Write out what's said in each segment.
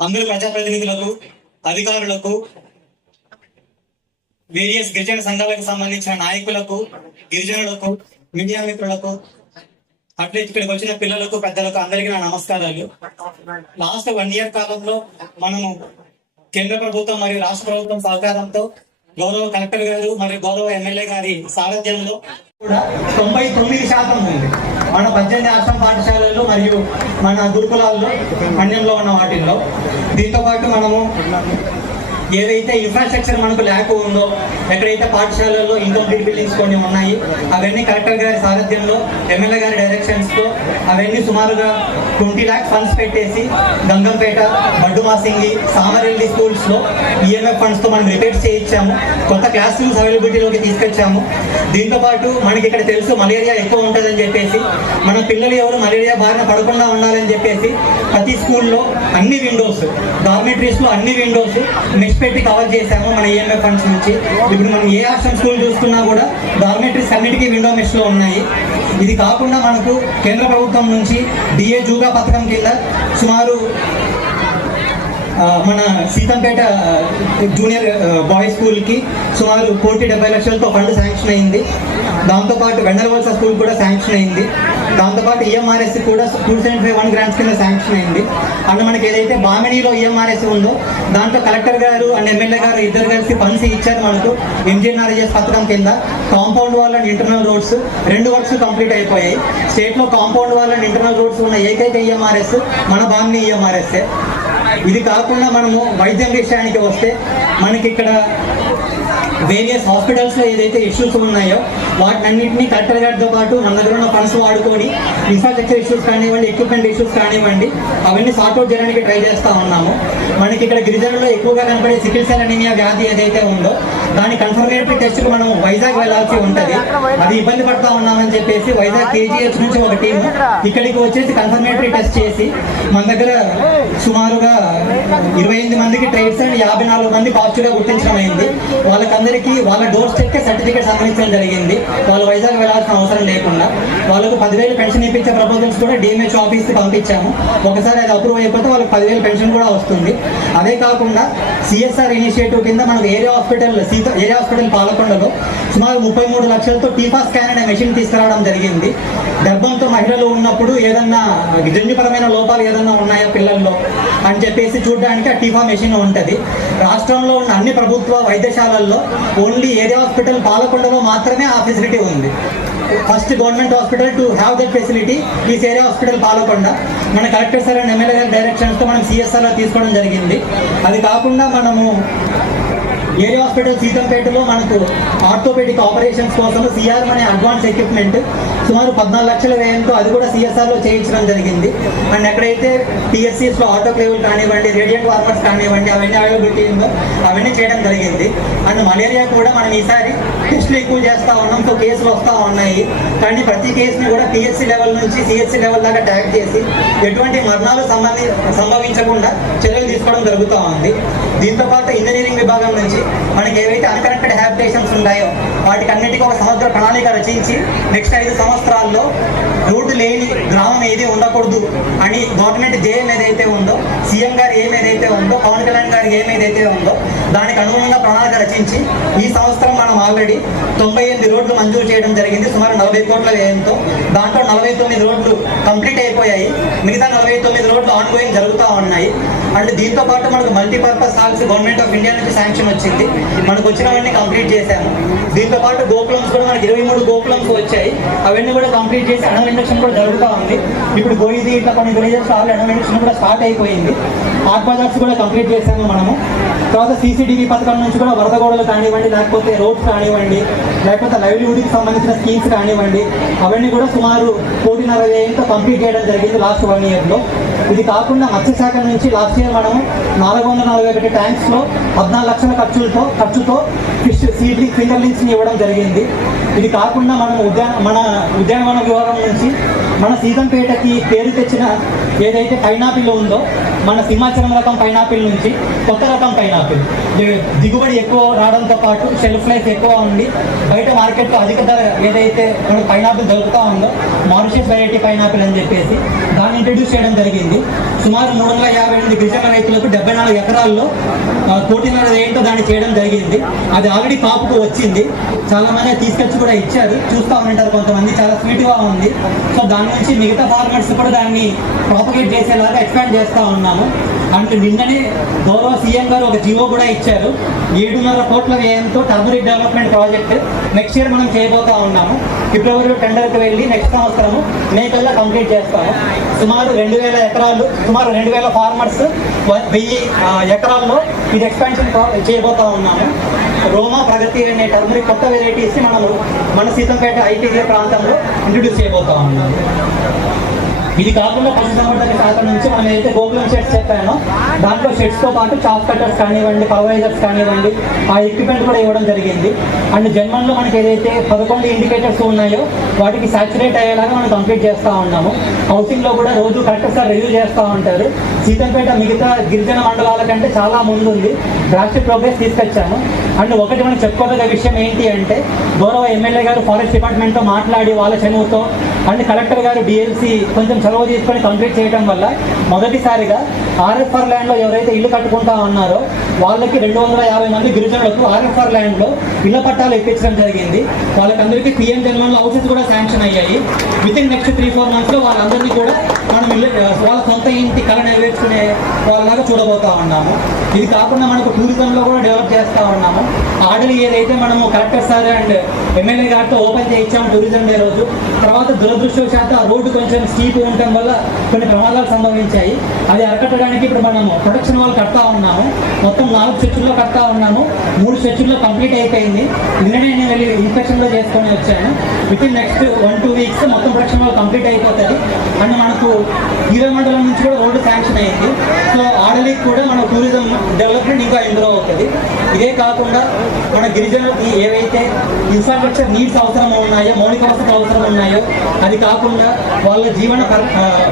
అందరు ప్రజాప్రతినిధులకు అధికారులకు వేరియస్ గిరిజన సంఘాలకు సంబంధించిన నాయకులకు గిరిజనులకు మీడియా మిత్రులకు అట్లే ఇక్కడికి వచ్చిన పిల్లలకు పెద్దలకు అందరికీ నా నమస్కారాలు. లాస్ట్ వన్ ఇయర్ కాలంలో మనము కేంద్ర ప్రభుత్వం మరియు రాష్ట్ర ప్రభుత్వం సహకారంతో గౌరవ కలెక్టర్ గారు మరియు గౌరవ ఎమ్మెల్యే గారి సారథ్యంలో కూడా తొంభై తొమ్మిది శాతం ఉంది మన పద్దెనిమిది ఆశ్రమ పాఠశాలలు మరియు మన గురుకులాల్లో అన్యంలో ఉన్న వాటిల్లో. దీంతో పాటు మనము ఏదైతే ఇన్ఫ్రాస్ట్రక్చర్ మనకు ల్యాక్ ఉందో ఎక్కడైతే పాఠశాలల్లో ఇన్కంప్లీట్ బిల్డింగ్స్ కొన్ని ఉన్నాయి అవన్నీ కలెక్టర్ గారి సారథ్యంలో ఎమ్మెల్యే గారి డైరెక్షన్స్తో అవన్నీ సుమారుగా ట్వంటీ ల్యాక్ ఫండ్స్ పెట్టేసి గంగంపేట బడ్డుమాసింగి సామరెడ్డి స్కూల్స్లో ఈఎంఎఫ్ ఫండ్స్తో మనం రిపేర్ చేయించాము. కొత్త క్లాస్ రూమ్స్ అవైలబిలిటీలోకి తీసుకొచ్చాము. దీంతో పాటు మనకి ఇక్కడ తెలుసు మలేరియా ఎక్కువ ఉంటుందని చెప్పేసి మన పిల్లలు ఎవరు మలేరియా బారిన పడకుండా ఉండాలని చెప్పేసి ప్రతి స్కూల్లో అన్ని విండోస్ డార్మెటరీస్లో అన్ని విండోస్ మెష్ పెట్టి కవర్ చేశాము మన ఈఎంఎఫ్ ఫండ్స్ నుంచి. ఇప్పుడు మనం ఏ ఆశ్రమ్ స్కూల్ చూసుకున్నా కూడా డార్మెటరీస్ అన్నిటికీ విండో మెష్లో ఉన్నాయి. ఇది కాకుండా మనకు కేంద్ర ప్రభుత్వం నుంచి డిఏ జూగా పథకం కింద సుమారు మన సీతంపేట జూనియర్ బాయ్స్ స్కూల్కి సుమారు కోటి డెబ్బై లక్షలతో ఫండ్ శాంక్షన్ అయింది. దాంతోపాటు వెండరవలస స్కూల్ కూడా శాంక్షన్ అయింది. దాంతోపాటు ఈఎంఆర్ఎస్ కూడా two seventy five one grams కింద శాంక్షన్ అయింది. అండ్ మనకి ఏదైతే బామినీలో ఈఎంఆర్ఎస్ ఉందో దాంట్లో కలెక్టర్ గారు అండ్ ఎమ్మెల్యే గారు ఇద్దరు కలిసి ఫండ్స్ ఇచ్చారు మనకు. ఎంజీఎన్ఆర్ఎస్ పథకం కింద. Compound wall and internal roads రెండు వర్క్స్ కంప్లీట్ అయిపోయాయి. స్టేట్లో compound wall and internal roads ఉన్న ఏకైక ఈఎంఆర్ఎస్ మన బామిని ఈఎంఆర్ఎస్ ఇది కాకుండా మనము వైద్యం విషయానికి వస్తే మనకి ఇక్కడ వేరియస్ హాస్పిటల్స్లో ఏదైతే ఇష్యూస్ ఉన్నాయో వాటినన్నింటినీ కలెక్టర్ గారితో పాటు మన దగ్గర ఉన్న ఫండ్స్ వాడుకొని ఇన్ఫ్రాస్ట్రక్చర్ ఇష్యూస్ కానివ్వండి ఎక్విప్మెంట్ ఇష్యూస్ కానివ్వండి అవన్నీ సార్ట్అవుట్ చేయడానికి ట్రై చేస్తా ఉన్నాము. మనకి ఇక్కడ గిరిజనుల్లో ఎక్కువగా కనపడే సికిల్ సెల్ వ్యాధి ఏదైతే ఉందో దాని కన్ఫర్మేటరీ టెస్ట్కు మనం వైజాగ్ వెళ్ళాల్సి ఉంటది. అది ఇబ్బంది పడతా ఉన్నామని చెప్పేసి వైజాగ్ కేజీహెచ్ నుంచి ఒక టీం ఇక్కడికి వచ్చేసి కన్ఫర్మేటరీ టెస్ట్ చేసి మన దగ్గర సుమారుగా ఇరవై ఎనిమిది మందికి ట్రైడ్స్ అండ్ యాభై నాలుగు మంది పాజిటివ్గా గుర్తించడం అయింది. వాళ్ళందరికీ వాళ్ళ డోర్ స్టెప్కే సర్టిఫికేట్ సర్టిఫికేట్స్ అందించడం జరిగింది. వాళ్ళు వైజాగ్ వెళ్ళాల్సిన అవసరం లేకుండా. వాళ్ళకు పదివేలు పెన్షన్ ఇప్పించే ప్రపోజల్స్ కూడా డిఎంహెచ్ ఆఫీస్కి పంపించాము. ఒకసారి అది అప్రూవ్ అయిపోతే వాళ్ళకి పదివేలు పెన్షన్ కూడా వస్తుంది. అదే కాకుండా సిఎస్ఆర్ ఇనిషియేటివ్ కింద మనకు area hospital Seetha area hospital పాలకొండలో సుమారు ముప్పై మూడు లక్షలతో టీఫా స్కాన్ అనే మెషిన్ తీసుకురావడం జరిగింది. గర్భంతో మహిళలు ఉన్నప్పుడు ఏదన్నా జన్యుపరమైన లోపాలు ఏదన్నా ఉన్నాయా పిల్లల్లో అని చెప్పేసి చూడడానికి ఆ టీఫా మెషిన్ ఉంటుంది. రాష్ట్రంలో ఉన్న అన్ని ప్రభుత్వ వైద్యశాలల్లో ఓన్లీ ఏరియా హాస్పిటల్ పాలకొండలో మాత్రమే ఆ ఫెసిలిటీ ఉంది. First government hospital to have that facility ఈ ఏరియా హాస్పిటల్ పాలకొండ. మన కలెక్టర్ సార్ అండ్ ఎమ్మెల్యే గారి డైరెక్షన్స్తో మనం సిఎస్ఆర్లో తీసుకోవడం జరిగింది. అది కాకుండా మనము ఏరియా హాస్పిటల్ సీతంపేటలో మనకు ఆర్థోపెడిక్ ఆపరేషన్స్ కోసం సిఆర్ అనే అడ్వాన్స్ ఎక్విప్మెంట్ సుమారు పద్నాలుగు లక్షల వ్యయంతో అది కూడా సిఎస్ఆర్లో చేయించడం జరిగింది. అండ్ ఎక్కడైతే పిఎస్సిస్లో ఆటో ఆటోక్లేవులు కానివ్వండి రేడియంట్ వార్మర్స్ కానివ్వండి అవన్నీ అవైలబిలిటీ ఉందో అవన్నీ చేయడం జరిగింది. అండ్ మలేరియా కూడా మనం ఈసారి టెస్ట్లు ఎక్కువ చేస్తా ఉన్నాం సో కేసులు వస్తూ ఉన్నాయి. కానీ ప్రతి కేసుని కూడా పిహెచ్సి లెవెల్ నుంచి సిహెచ్సి లెవెల్ దాకా ట్యాగ్ చేసి ఎటువంటి మరణాలు సంబంధి సంభవించకుండా చర్యలు తీసుకోవడం జరుగుతూ ఉంది. దీంతో పాటు ఇంజనీరింగ్ విభాగం నుంచి మనకి ఏవైతే అన్కనెక్టెడ్ హ్యాబిటేషన్స్ ఉన్నాయో వాటికి అన్నిటికీ ఒక సమగ్ర ప్రణాళిక రచించి నెక్స్ట్ ఐదు సంవత్సరాల్లో రోడ్డు లేని గ్రామం ఏది ఉండకూడదు అని గవర్నమెంట్ జేఎం ఏదైతే ఉందో సీఎం గారు ఏం ఏదైతే ఉందో పవన్ కళ్యాణ్ గారు ఏం ఏదైతే ఉందో దానికి అనుగుణంగా ప్రణాళిక రచించి ఈ సంవత్సరం మనం ఆల్రెడీ తొంభై ఎనిమిది రోడ్లు మంజూరు చేయడం జరిగింది. సుమారు నలభై కోట్ల వ్యయంతో. దాంట్లో నలభై తొమ్మిది రోడ్లు కంప్లీట్ అయిపోయాయి. మిగతా నలభై తొమ్మిది రోడ్లు ఆన్ గోయింగ్ జరుగుతూ ఉన్నాయి. అండ్ దీంతో పాటు మనకు multipurpose halls government of India నుంచి శాంక్షన్ వచ్చింది. మనకు వచ్చినవన్నీ కంప్లీట్ చేశాము. దీంతో పాటు గోకులమ్స్ కూడా మనకి ఇరవై మూడు గోకులమ్స్ వచ్చాయి. అవన్నీ కూడా కంప్లీట్ చేసి అడమ్ ఇండక్షన్ కూడా జరుగుతూ ఉంది. ఇప్పుడు గోయిది ఇట్లా కొన్ని విలేజెస్ ఆల్రెడీ అడమ్ ఇండక్షన్ కూడా స్టార్ట్ అయిపోయింది. ఆర్ట్ కూడా కంప్లీట్ చేశాము మనము. తర్వాత సీసీటీవీ పథకం నుంచి కూడా వరద గోడలు కానివ్వండి లేకపోతే రోడ్స్ కానివ్వండి లేకపోతే లైవ్లీహుడ్కి సంబంధించిన స్కీమ్స్ కానివ్వండి అవన్నీ కూడా సుమారు కోటిన్నర వ్యయంతో కంప్లీట్ చేయడం జరిగింది లాస్ట్ వన్ ఇయర్లో ఇది కాకుండా మత్స్యశాఖ నుంచి లాస్ట్ ఇయర్ మనము నాలుగు వందల నలభై ఒకటి ట్యాంక్స్లో పద్నాలుగు లక్షల ఖర్చులతో ఖర్చుతో ఫిష్ సీడ్లింగ్ ఫింగర్లింగ్స్ని ఇవ్వడం జరిగింది. ఇది కాకుండా మనం ఉద్యాన మన ఉద్యానవన వివరం నుంచి మన సీతంపేటకి పేరు తెచ్చిన ఏదైతే పైనాపిల్ ఉందో మన సింహాచలం రకం పైనాపిల్ నుంచి కొత్త రకం పైనాపిల్. దిగుబడి ఎక్కువ రావడంతో పాటు షెల్ఫ్ లైఫ్ ఎక్కువ ఉండి బయట మార్కెట్లో అధిక ధర ఏదైతే మనకు పైనాపిల్ దొరుకుతూ ఉందో మారిషియస్ వెరైటీ పైనాపిల్ అని చెప్పేసి దాన్ని ఇంట్రడ్యూస్ చేయడం జరిగింది. సుమారు మూడు వందల యాభై ఎనిమిది గిరిజన రైతులకు డెబ్బై నాలుగు ఎకరాల్లో కోటిన్నర ఏంటో దాన్ని చేయడం జరిగింది. అది ఆల్రెడీ కాపుకు వచ్చింది. చాలా మంది తీసుకొచ్చి కూడా ఇచ్చారు. చూస్తా ఉంటారు కొంతమంది. చాలా స్వీట్గా ఉంది. సో దాని నుంచి మిగతా ఫార్మర్స్ కూడా దాన్ని ప్రాపగేట్ చేసేలాగా ఎక్స్పాండ్ చేస్తూ ఉన్నాము. అంటే నిన్ననే గౌరవ సీఎం గారు ఒక జీవో కూడా ఇచ్చారు. ఏడున్నర కోట్ల వ్యయంతో turmeric development project. Next year మనం చేయబోతా ఉన్నాము. ఫిబ్రవరిలో టెండర్కి వెళ్ళి నెక్స్ట్ సంవత్సరము మే కల్లా కంప్లీట్ చేస్తాము. సుమారు రెండు వేల ఎకరాలు సుమారు రెండు వేల ఫార్మర్స్ వెయ్యి ఎకరాల్లో ఇది ఎక్స్పాన్షన్ చేయబోతా ఉన్నాము. రోమా ప్రగతి అనే టర్మరిక్ కొత్త వెరైటీస్ మనము మన సీతంపేట ఐటీఏ ప్రాంతంలో ఇంట్రడ్యూస్ చేయబోతా ఉన్నాము. ఇది కాకుండా పశుసంవర్ధక శాఖ నుంచి మనం ఏదైతే గోకులం షెడ్స్ చెప్పానో దాంట్లో షెడ్స్తో పాటు చాప్ కటర్స్ కానివ్వండి పర్వైజర్స్ కానివ్వండి ఆ ఎక్విప్మెంట్ కూడా ఇవ్వడం జరిగింది. అండ్ జన్మన్లో మనకి ఏదైతే పదకొండు ఇండికేటర్స్ ఉన్నాయో వాటికి సాచురేట్ అయ్యేలాగా మనం కంప్లీట్ చేస్తూ ఉన్నాము. హౌసింగ్లో కూడా రోజు కరెక్ట్ సార్ రివ్యూ చేస్తూ ఉంటారు. సీతంపేట మిగతా గిరిజన మండలాల కంటే చాలా ముందు ఉంది ప్రోగ్రెస్ తీసుకొచ్చాము. అండ్ ఒకటి మనం చెప్పుకోదగ్గ విషయం ఏంటి అంటే గౌరవ ఎమ్మెల్యే గారు ఫారెస్ట్ డిపార్ట్మెంట్తో మాట్లాడి వాళ్ళ చనువుతో అండ్ కలెక్టర్ గారు డిఎల్సి కొంచెం చొరవ తీసుకొని కంప్లీట్ చేయడం వల్ల మొదటిసారిగా ఆర్ఎఫ్ఆర్ ల్యాండ్లో ఎవరైతే ఇల్లు కట్టుకుంటా ఉన్నారో వాళ్ళకి రెండు వందల యాభై మంది గిరిజనులకు ఆర్ఎఫ్ఆర్ ల్యాండ్లో ఇళ్ళ పట్టాలు ఎక్కించడం జరిగింది. వాళ్ళకందరికీ పిఎం జన్మంలో హౌసెస్ కూడా శాంక్షన్ అయ్యాయి. With in next three four మంత్స్లో వాళ్ళందరినీ కూడా మనం ఇల్లు వాళ్ళ సొంత ఇంటి కళ నెరవేర్చుకునే వాళ్ళలాగా చూడబోతా ఉన్నాము. ఇది కాకుండా మనకు టూరిజంలో కూడా డెవలప్ చేస్తూ ఉన్నాము. ఆర్డర్ ఏదైతే మనము కలెక్టర్ సార్ అండ్ ఎమ్మెల్యే గారితో ఓపెన్ చేయించాము టూరిజం డే రోజు తర్వాత దురదృష్టవశాత్తు ఆ రోడ్డు కొంచెం స్టీప్ ఉండటం వల్ల కొన్ని ప్రమాదాలు సంభవించాయి. అది అరకట్టడానికి ఇప్పుడు మనము ప్రొటెక్షన్ వాళ్ళు కడతా ఉన్నాము. మొత్తం నాలుగు సెక్షన్లో కడతా ఉన్నాము. మూడు సెక్షన్లో కంప్లీట్ అయిపోయింది. నిన్ననే నేను వెళ్ళి ఇన్స్పెక్షన్లో చేసుకొని వచ్చాను. Within next one two weeks మొత్తం ప్రొటెక్షన్ వాళ్ళు కంప్లీట్ అయిపోతుంది అండ్ మనకు హీరో మండలం నుంచి కూడా రోడ్డు శాంక్షన్ అయింది సో ఆడలికి కూడా మన టూరిజం డెవలప్మెంట్ ఇంకా ఇంప్రూవ్ అవుతుంది. ఇదే కాకుండా మన గిరిజనులకి ఏవైతే ఇన్ఫ్రాస్ట్రక్చర్ నీడ్స్ అవసరం ఉన్నాయో మౌలిక వసతులు అవసరం ఉన్నాయో అది కాకుండా వాళ్ళ జీవన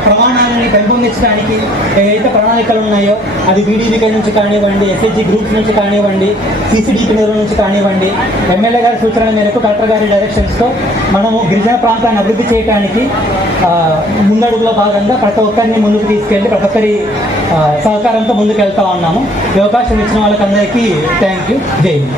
ప్రమాణాలని పెంపొందించడానికి ఏవైతే ప్రణాళికలు ఉన్నాయో అది బీడీబీకే నుంచి కానివ్వండి ఎస్హెచ్జి గ్రూప్స్ నుంచి కానివ్వండి సిసిడిపి నిధుల నుంచి కానివ్వండి ఎమ్మెల్యే గారి సూచనల మేరకు కలెక్టర్ గారి డైరెక్షన్స్తో మనము గిరిజన ప్రాంతాన్ని అభివృద్ధి చేయడానికి ముందడుగులో భాగంగా ప్రతి ఒక్కరిని ముందుకు తీసుకెళ్ళి ప్రతి ఒక్కరి సహకారంతో ముందుకు వెళ్తా ఉన్నాము. ఈ అవకాశం ఇచ్చిన వాళ్ళకందరికీ థ్యాంక్ యూ జై హింద్.